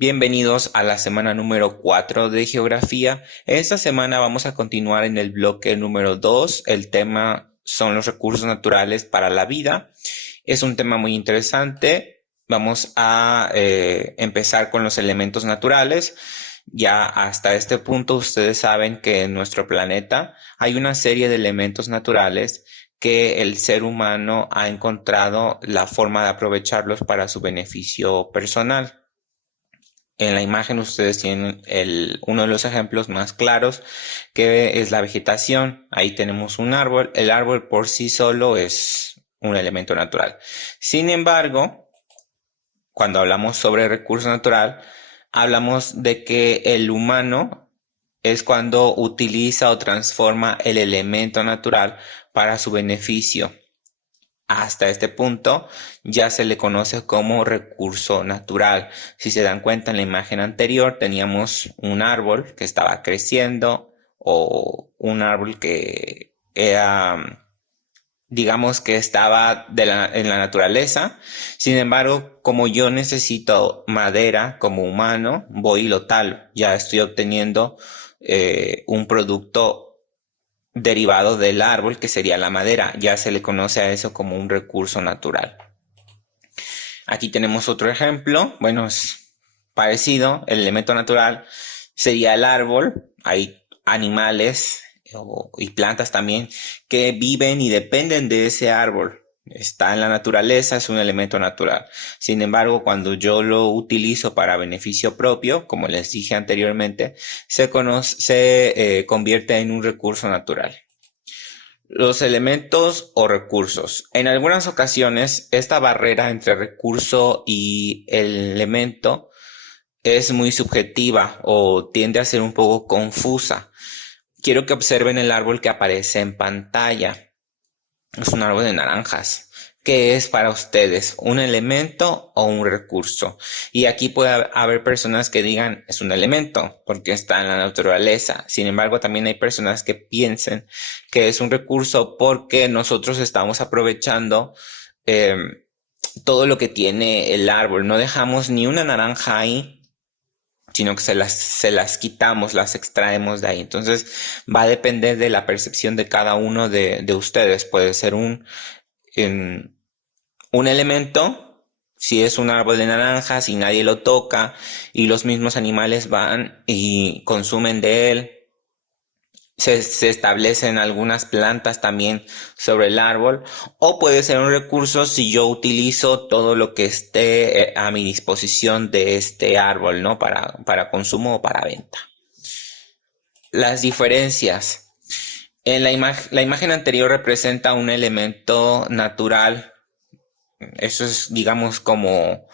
Bienvenidos a la semana número 4 de Geografía. Esta semana vamos a continuar en el bloque número 2. El tema son los recursos naturales para la vida. Es un tema muy interesante. Vamos a empezar con los elementos naturales. Ya hasta este punto ustedes saben que en nuestro planeta hay una serie de elementos naturales que el ser humano ha encontrado la forma de aprovecharlos para su beneficio personal. En la imagen ustedes tienen uno de los ejemplos más claros, que es la vegetación. Ahí tenemos un árbol. El árbol por sí solo es un elemento natural. Sin embargo, cuando hablamos sobre recurso natural, hablamos de que el humano es cuando utiliza o transforma el elemento natural para su beneficio. Hasta este punto ya se le conoce como recurso natural. Si se dan cuenta, en la imagen anterior teníamos un árbol que estaba creciendo o un árbol que era, digamos que estaba en la naturaleza. Sin embargo, como yo necesito madera como humano, voy y lo talo. Ya estoy obteniendo un producto derivado del árbol, que sería la madera. Ya se le conoce a eso como un recurso natural. Aquí tenemos otro ejemplo. Bueno, es parecido. El elemento natural sería el árbol. Hay animales y plantas también que viven y dependen de ese árbol. Está en la naturaleza, es un elemento natural. Sin embargo, cuando yo lo utilizo para beneficio propio, como les dije anteriormente, se convierte en un recurso natural. Los elementos o recursos. En algunas ocasiones, esta barrera entre recurso y el elemento es muy subjetiva o tiende a ser un poco confusa. Quiero que observen el árbol que aparece en pantalla. Es un árbol de naranjas. ¿Qué es para ustedes? ¿Un elemento o un recurso? Y aquí puede haber personas que digan es un elemento porque está en la naturaleza. Sin embargo, también hay personas que piensen que es un recurso porque nosotros estamos aprovechando eh, todo lo que tiene el árbol. No dejamos ni una naranja ahí, sino que se las quitamos, las extraemos de ahí. Entonces va a depender de la percepción de cada uno de ustedes. Puede ser en un elemento, si es un árbol de naranjas y nadie lo toca y los mismos animales van y consumen de él. Se establecen algunas plantas también sobre el árbol, o puede ser un recurso si yo utilizo todo lo que esté a mi disposición de este árbol, ¿no? Para consumo o para venta. Las diferencias. En la imagen anterior representa un elemento natural. Eso es, digamos, como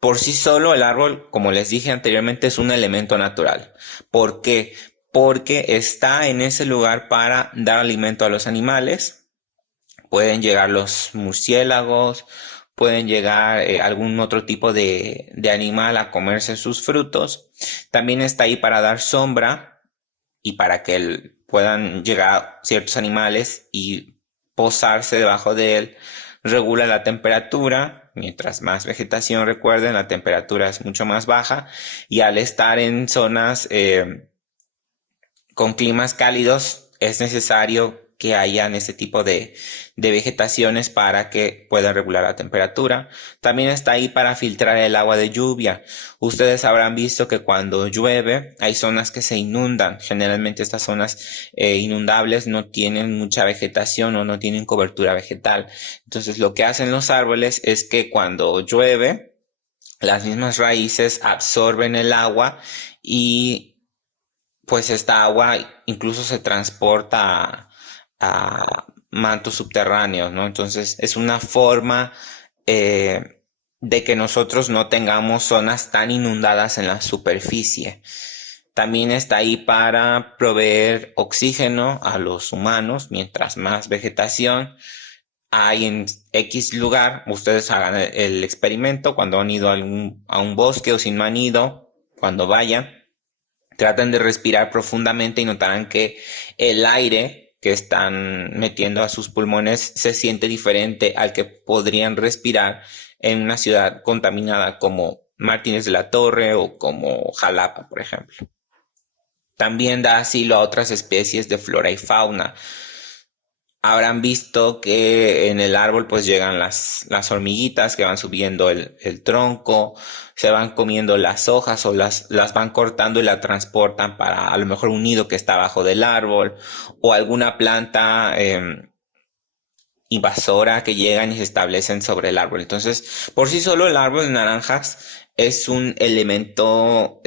por sí solo el árbol, como les dije anteriormente, es un elemento natural. ¿Por qué? Porque está en ese lugar para dar alimento a los animales. Pueden llegar los murciélagos, pueden llegar algún otro tipo de animal a comerse sus frutos. También está ahí para dar sombra y para que puedan llegar ciertos animales y posarse debajo de él. Regula la temperatura. Mientras más vegetación, recuerden, la temperatura es mucho más baja, y al estar en zonas con climas cálidos es necesario que hayan ese tipo de vegetaciones para que puedan regular la temperatura. También está ahí para filtrar el agua de lluvia. Ustedes habrán visto que cuando llueve hay zonas que se inundan. Generalmente estas zonas inundables no tienen mucha vegetación o no tienen cobertura vegetal. Entonces lo que hacen los árboles es que cuando llueve, las mismas raíces absorben el agua y pues esta agua incluso se transporta a mantos subterráneos, ¿no? Entonces es una forma de que nosotros no tengamos zonas tan inundadas en la superficie. También está ahí para proveer oxígeno a los humanos. Mientras más vegetación hay en X lugar, ustedes hagan el experimento cuando han ido a un bosque, o si no han ido, cuando vayan, traten de respirar profundamente y notarán que el aire que están metiendo a sus pulmones se siente diferente al que podrían respirar en una ciudad contaminada como Martínez de la Torre o como Jalapa, por ejemplo. También da asilo a otras especies de flora y fauna. Habrán visto que en el árbol pues llegan las hormiguitas que van subiendo el tronco, se van comiendo las hojas o las van cortando y la transportan para a lo mejor un nido que está abajo del árbol o alguna planta invasora que llegan y se establecen sobre el árbol. Entonces, por sí solo el árbol de naranjas es un elemento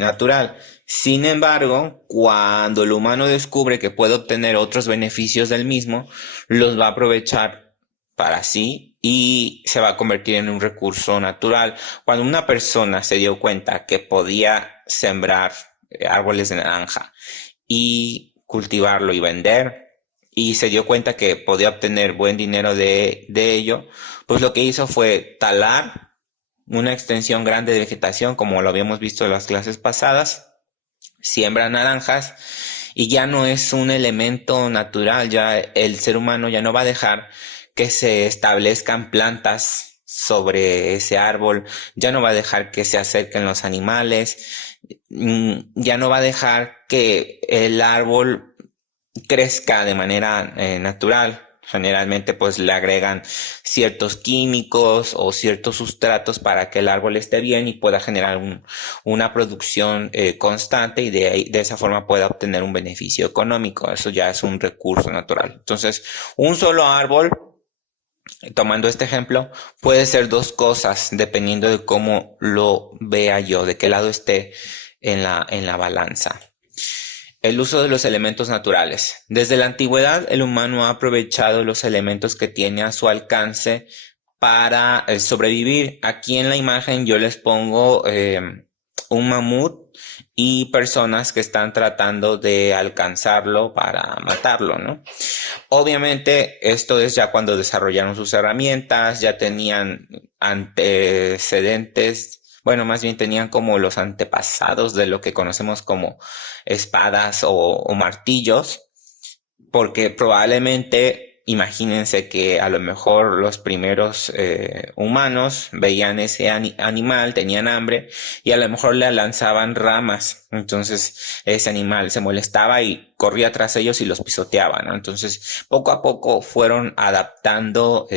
natural. Sin embargo, cuando el humano descubre que puede obtener otros beneficios del mismo, los va a aprovechar para sí y se va a convertir en un recurso natural. Cuando una persona se dio cuenta que podía sembrar árboles de naranja y cultivarlo y vender, y se dio cuenta que podía obtener buen dinero de ello, pues lo que hizo fue talar una extensión grande de vegetación, como lo habíamos visto en las clases pasadas, siembra naranjas y ya no es un elemento natural, ya el ser humano ya no va a dejar que se establezcan plantas sobre ese árbol, ya no va a dejar que se acerquen los animales, ya no va a dejar que el árbol crezca de manera natural. Generalmente pues le agregan ciertos químicos o ciertos sustratos para que el árbol esté bien y pueda generar una producción constante y de esa forma pueda obtener un beneficio económico. Eso ya es un recurso natural. Entonces, un solo árbol, tomando este ejemplo, puede ser dos cosas dependiendo de cómo lo vea yo, de qué lado esté en la balanza. El uso de los elementos naturales. Desde la antigüedad, el humano ha aprovechado los elementos que tiene a su alcance para sobrevivir. Aquí en la imagen yo les pongo un mamut y personas que están tratando de alcanzarlo para matarlo, ¿no? Obviamente, esto es ya cuando desarrollaron sus herramientas, ya tenían antecedentes, bueno, más bien tenían como los antepasados de lo que conocemos como espadas o martillos, porque probablemente, imagínense que a lo mejor los primeros humanos veían ese animal, tenían hambre y a lo mejor le lanzaban ramas. Entonces ese animal se molestaba y corría tras ellos y los pisoteaba, ¿no? Entonces poco a poco fueron adaptando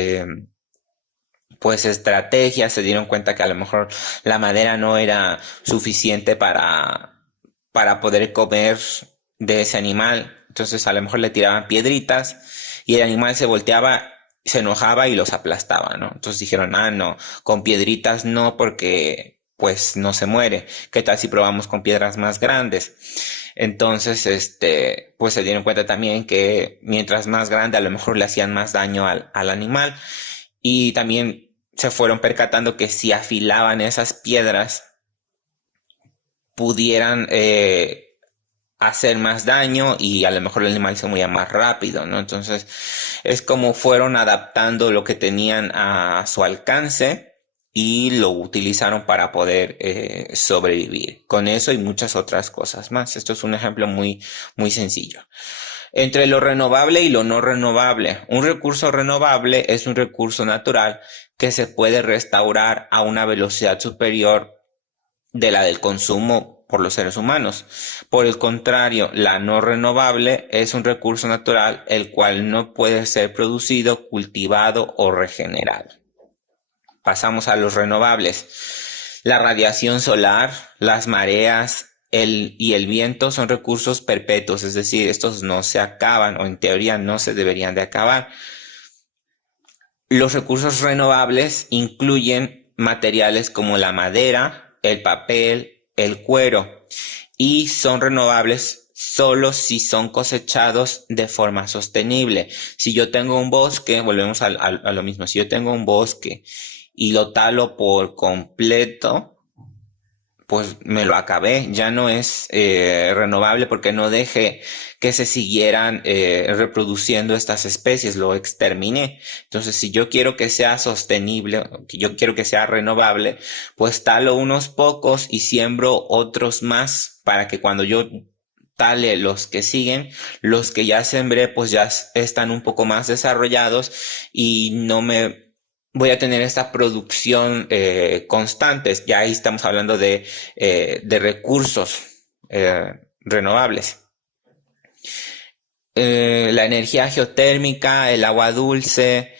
pues estrategias, se dieron cuenta que a lo mejor la madera no era suficiente para poder comer de ese animal. Entonces a lo mejor le tiraban piedritas y el animal se volteaba, se enojaba y los aplastaba, ¿no? Entonces dijeron, ah, no, con piedritas no porque pues no se muere. ¿Qué tal si probamos con piedras más grandes? Entonces, pues se dieron cuenta también que mientras más grande a lo mejor le hacían más daño al animal y también se fueron percatando que si afilaban esas piedras pudieran hacer más daño y a lo mejor el animal se movía más rápido, ¿no? Entonces es como fueron adaptando lo que tenían a su alcance y lo utilizaron para poder sobrevivir con eso y muchas otras cosas más. Esto es un ejemplo muy, muy sencillo. Entre lo renovable y lo no renovable. Un recurso renovable es un recurso natural que se puede restaurar a una velocidad superior de la del consumo por los seres humanos. Por el contrario, la no renovable es un recurso natural el cual no puede ser producido, cultivado o regenerado. Pasamos a los renovables. La radiación solar, las mareas y el viento son recursos perpetuos, es decir, estos no se acaban o en teoría no se deberían de acabar. Los recursos renovables incluyen materiales como la madera, el papel, el cuero y son renovables solo si son cosechados de forma sostenible. Si yo tengo un bosque, volvemos a lo mismo, si yo tengo un bosque y lo talo por completo, pues me lo acabé, ya no es renovable porque no dejé que se siguieran reproduciendo estas especies, lo exterminé. Entonces, si yo quiero que sea sostenible, que yo quiero que sea renovable, pues talo unos pocos y siembro otros más para que cuando yo tale los que siguen, los que ya sembré, pues ya están un poco más desarrollados y no me voy a tener esta producción constante. Ya ahí estamos hablando de recursos renovables. La energía geotérmica, el agua dulce,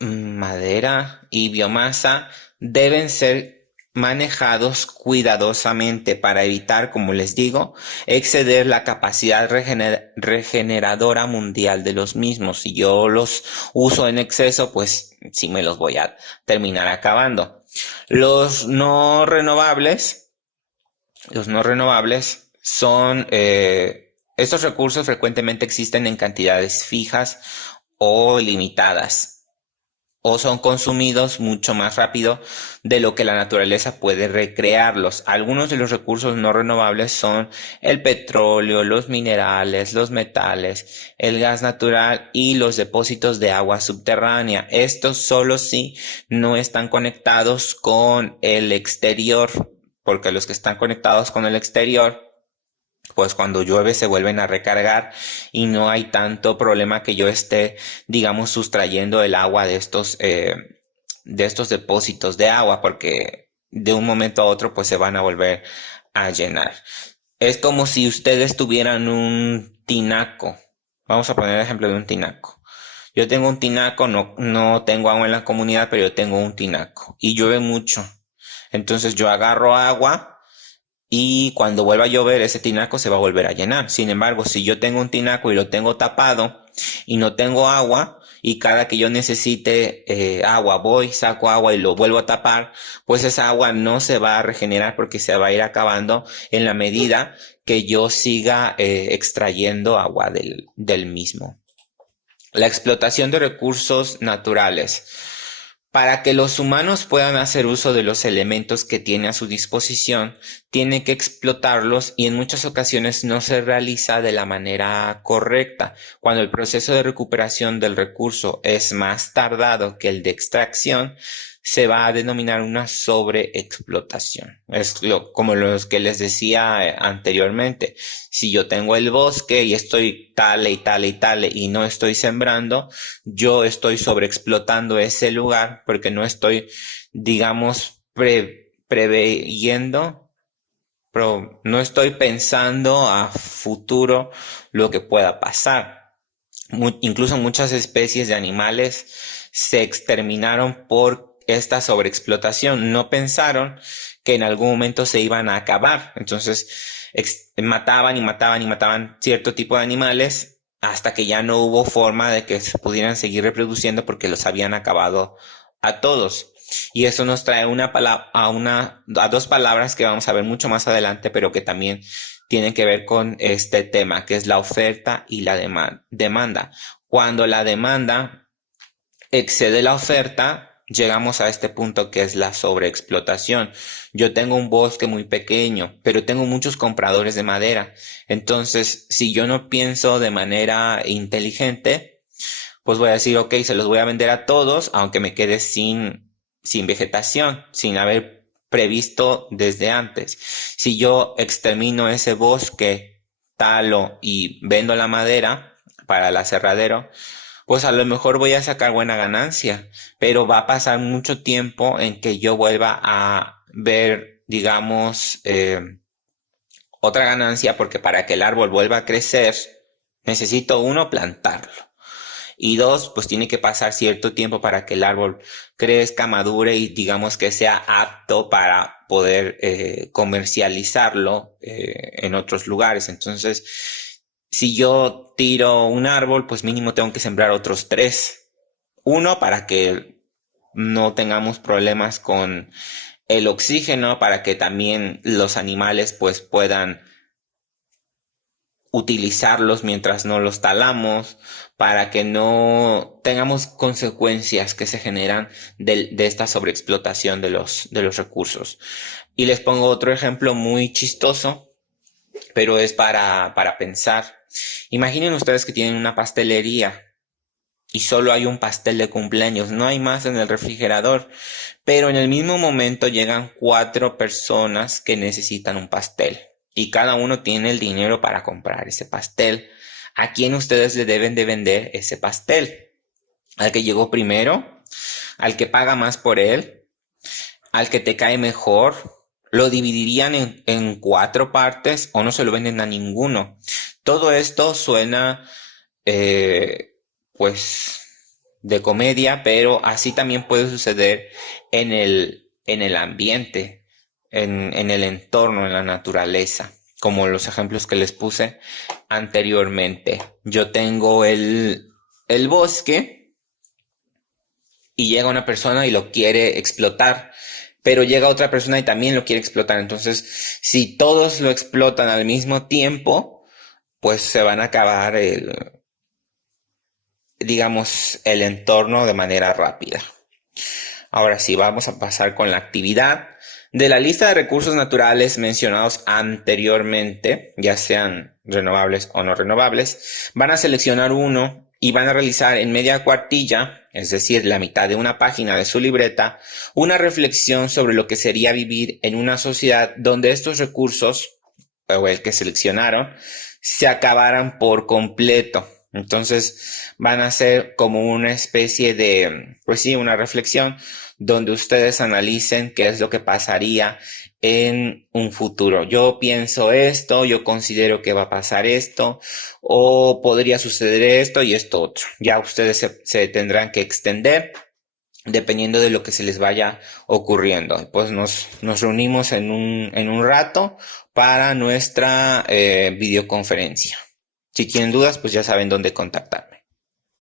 madera y biomasa deben ser manejados cuidadosamente para evitar, como les digo, exceder la capacidad regeneradora mundial de los mismos. Si yo los uso en exceso, pues sí me los voy a terminar acabando. Los no renovables son, estos recursos frecuentemente existen en cantidades fijas o limitadas, o son consumidos mucho más rápido de lo que la naturaleza puede recrearlos. Algunos de los recursos no renovables son el petróleo, los minerales, los metales, el gas natural y los depósitos de agua subterránea. Estos solo si no están conectados con el exterior, porque los que están conectados con el exterior, pues cuando llueve se vuelven a recargar y no hay tanto problema que yo esté, digamos, sustrayendo el agua de estos depósitos de agua, porque de un momento a otro pues se van a volver a llenar. Es como si ustedes tuvieran un tinaco. Vamos a poner el ejemplo de un tinaco. Yo tengo un tinaco, no tengo agua en la comunidad, pero yo tengo un tinaco y llueve mucho. Entonces yo agarro agua y cuando vuelva a llover, ese tinaco se va a volver a llenar. Sin embargo, si yo tengo un tinaco y lo tengo tapado y no tengo agua, y cada que yo necesite agua, voy, saco agua y lo vuelvo a tapar, pues esa agua no se va a regenerar porque se va a ir acabando en la medida que yo siga extrayendo agua del mismo. La explotación de recursos naturales. Para que los humanos puedan hacer uso de los elementos que tiene a su disposición, tiene que explotarlos y en muchas ocasiones no se realiza de la manera correcta. Cuando el proceso de recuperación del recurso es más tardado que el de extracción, se va a denominar una sobreexplotación. Como los que les decía anteriormente. Si yo tengo el bosque y estoy tale y tale y tale y no estoy sembrando, yo estoy sobreexplotando ese lugar porque no estoy, digamos, preveyendo, pero no estoy pensando a futuro lo que pueda pasar. Incluso muchas especies de animales se exterminaron por esta sobreexplotación. No pensaron que en algún momento se iban a acabar. Entonces mataban y mataban y mataban cierto tipo de animales hasta que ya no hubo forma de que se pudieran seguir reproduciendo porque los habían acabado a todos. Y eso nos trae a dos palabras que vamos a ver mucho más adelante, pero que también tienen que ver con este tema, que es la oferta y la demanda. Cuando la demanda excede la oferta, llegamos a este punto que es la sobreexplotación. Yo tengo un bosque muy pequeño, pero tengo muchos compradores de madera. Entonces, si yo no pienso de manera inteligente, pues voy a decir, ok, se los voy a vender a todos, aunque me quede sin vegetación, sin haber previsto desde antes. Si yo extermino ese bosque, talo y vendo la madera para el aserradero, pues a lo mejor voy a sacar buena ganancia, pero va a pasar mucho tiempo en que yo vuelva a ver, digamos, otra ganancia, porque para que el árbol vuelva a crecer, necesito uno, plantarlo. Y dos, pues tiene que pasar cierto tiempo para que el árbol crezca, madure y digamos que sea apto para poder comercializarlo en otros lugares. Entonces, si yo tiro un árbol, pues mínimo tengo que sembrar otros tres. Uno, para que no tengamos problemas con el oxígeno, para que también los animales pues puedan utilizarlos mientras no los talamos, para que no tengamos consecuencias que se generan de esta sobreexplotación de los recursos. Y les pongo otro ejemplo muy chistoso, pero es para pensar. Imaginen ustedes que tienen una pastelería y solo hay un pastel de cumpleaños, no hay más en el refrigerador, pero en el mismo momento llegan 4 personas que necesitan un pastel y cada uno tiene el dinero para comprar ese pastel. ¿A quién ustedes le deben de vender ese pastel? al que llegó primero, al que paga más por él, al que te cae mejor. Lo dividirían en cuatro partes o no se lo venden a ninguno. Todo esto suena, eh, pues, de comedia, pero así también puede suceder en el ambiente, en el entorno, en la naturaleza, como los ejemplos que les puse anteriormente. Yo tengo el bosque y llega una persona y lo quiere explotar, pero llega otra persona y también lo quiere explotar. Entonces, si todos lo explotan al mismo tiempo, pues se van a acabar digamos, el entorno de manera rápida. Ahora sí, vamos a pasar con la actividad. De la lista de recursos naturales mencionados anteriormente, ya sean renovables o no renovables, van a seleccionar uno y van a realizar en media cuartilla, es decir, la mitad de una página de su libreta, una reflexión sobre lo que sería vivir en una sociedad donde estos recursos, o el que seleccionaron, se acabaran por completo. Entonces van a ser como una especie de, pues sí, una reflexión donde ustedes analicen qué es lo que pasaría en un futuro. Yo pienso esto, yo considero que va a pasar esto, o podría suceder esto y esto otro. Ya ustedes se tendrán que extender dependiendo de lo que se les vaya ocurriendo. Pues nos reunimos en un rato para nuestra videoconferencia. Si tienen dudas, pues ya saben dónde contactarme.